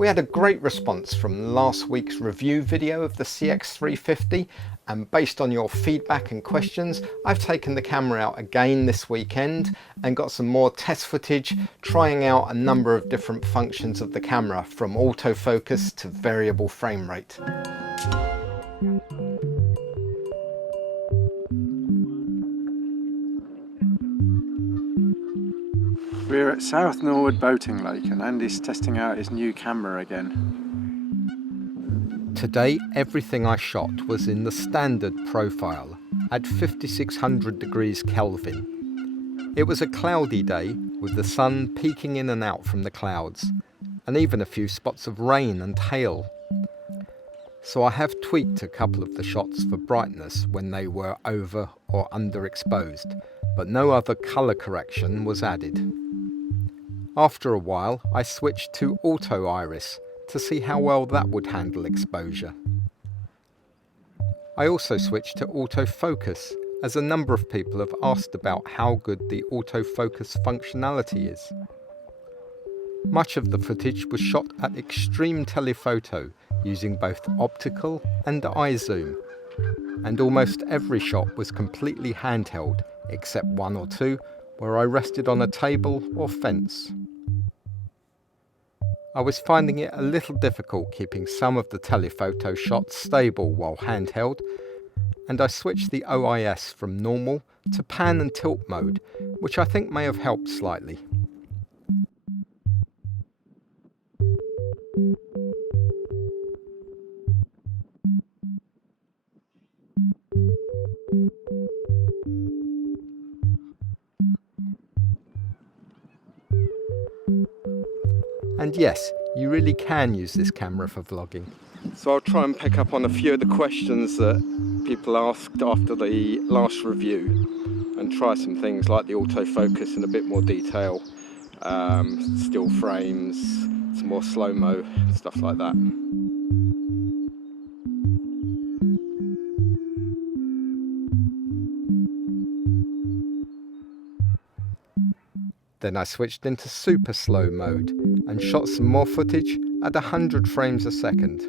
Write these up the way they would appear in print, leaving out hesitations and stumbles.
We had a great response from last week's review video of the CX350, and based on your feedback and questions, I've taken the camera out again this weekend and got some more test footage trying out a number of different functions of the camera, from autofocus to variable frame rate. We're at South Norwood Boating Lake and Andy's testing out his new camera again. Today everything I shot was in the standard profile at 5600 degrees Kelvin. It was a cloudy day with the sun peeking in and out from the clouds, and even a few spots of rain and hail. So I have tweaked a couple of the shots for brightness when they were over or underexposed, but no other colour correction was added. After a while, I switched to Auto Iris to see how well that would handle exposure. I also switched to autofocus, as a number of people have asked about how good the autofocus functionality is. Much of the footage was shot at extreme telephoto using both optical and eye zoom, and almost every shot was completely handheld except one or two where I rested on a table or fence. I was finding it a little difficult keeping some of the telephoto shots stable while handheld, and I switched the O.I.S from normal to pan and tilt mode, which I think may have helped slightly. And yes, you really can use this camera for vlogging. So I'll try and pick up on a few of the questions that people asked after the last review and try some things like the autofocus in a bit more detail, still frames, some more Slo-Mo, stuff like that. Then I switched into super slow mode and shot some more footage at 100 frames a second.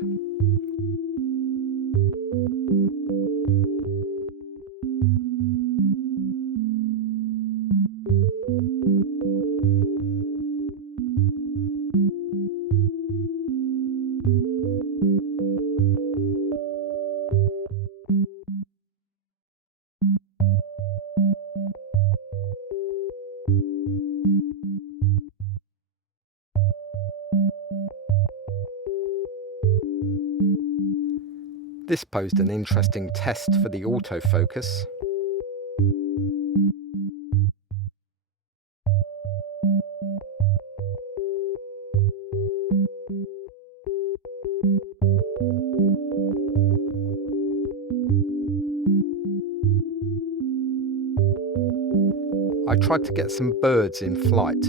This posed an interesting test for the autofocus. I tried to get some birds in flight.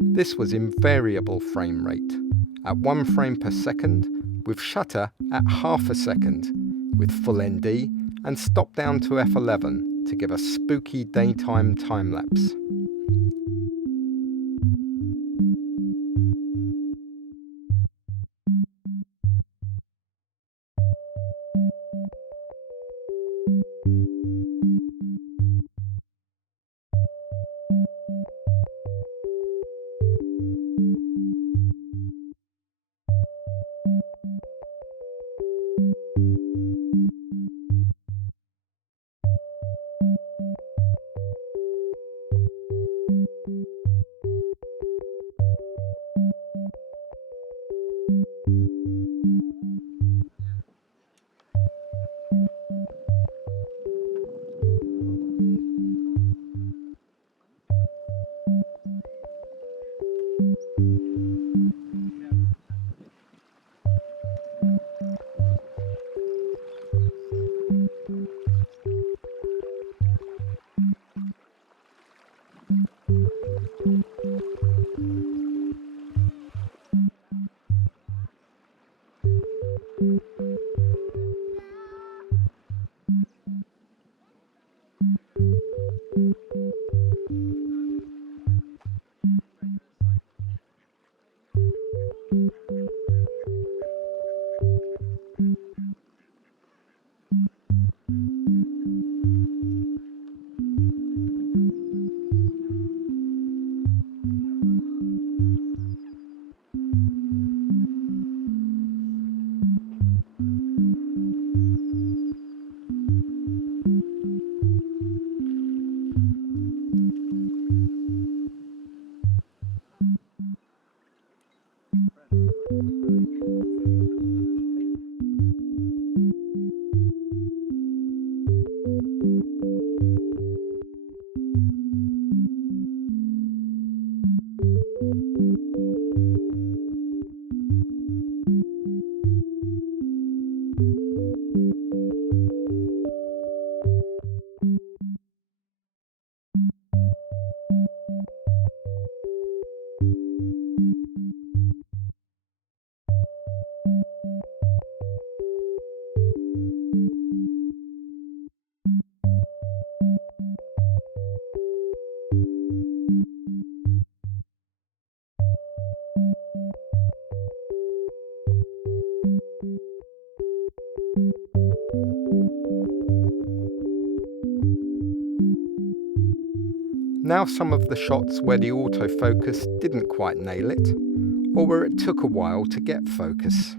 This was in variable frame rate, at 1 frame per second, with shutter at half a second, with full ND, and stop down to f11 to give a spooky daytime time-lapse. Now some of the shots where the autofocus didn't quite nail it, or where it took a while to get focus.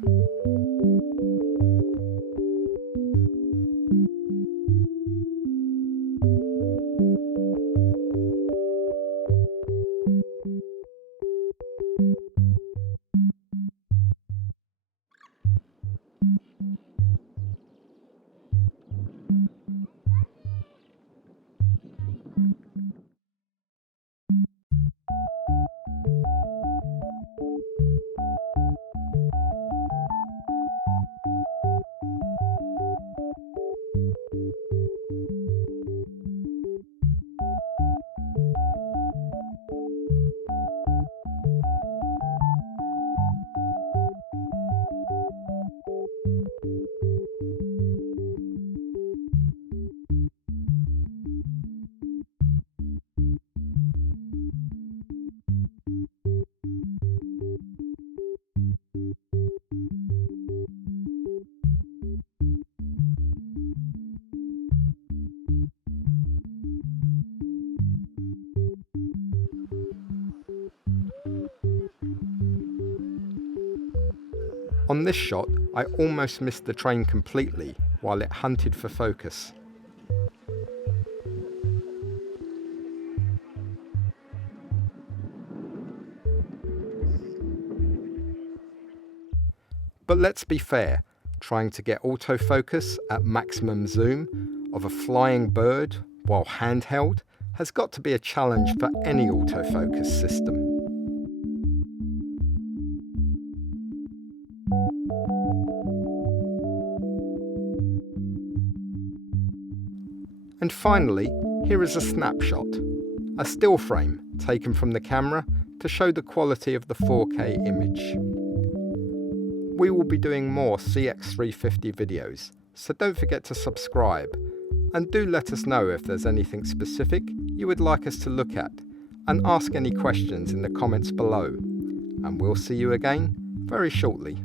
On this shot, I almost missed the train completely while it hunted for focus. But let's be fair, trying to get autofocus at maximum zoom of a flying bird while handheld has got to be a challenge for any autofocus system. And finally, here is a snapshot, a still frame taken from the camera to show the quality of the 4K image. We will be doing more CX350 videos, so don't forget to subscribe, and do let us know if there's anything specific you would like us to look at, and ask any questions in the comments below, and we'll see you again very shortly.